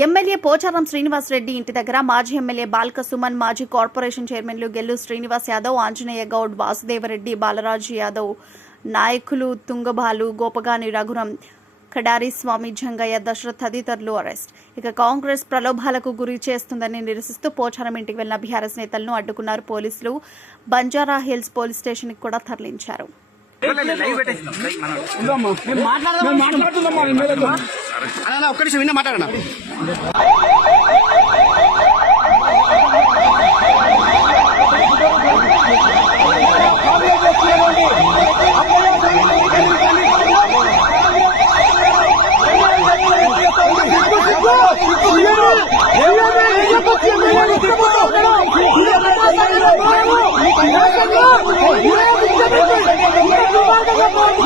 MLA Pocharam Srinivas Reddy ఇంటి దగ్గర మాజీ ఎమ్మెల్యే బాల్క సుమన్ మాజీ కార్పొరేషన్ చైర్మన్లు గెల్లు శ్రీనివాస్ యాదవ్ ఆంజనేయ గౌడ్ వాసుదేవరెడ్డి బాలరాజు యాదవ్ నాయకులు తుంగబాలు గోపగాని రఘురం కడారి స్వామి జంగయ్య దశరథ్ తదితరులు అరెస్ట్ ఇక కాంగ్రెస్ ప్రలోభాలకు గురి చేస్తుందని నిరసిస్తూ పోచారం ఇంటికి వెళ్ళిన బీఆర్ఎస్ నేతలను అడ్డుకున్నారు పోలీసులు బంజారా హిల్స్ పోలీస్ స్టేషన్కి కూడా తరలించారు అన్న ఒక్క నిమిషం విన్న మాట్లాడనా Thank.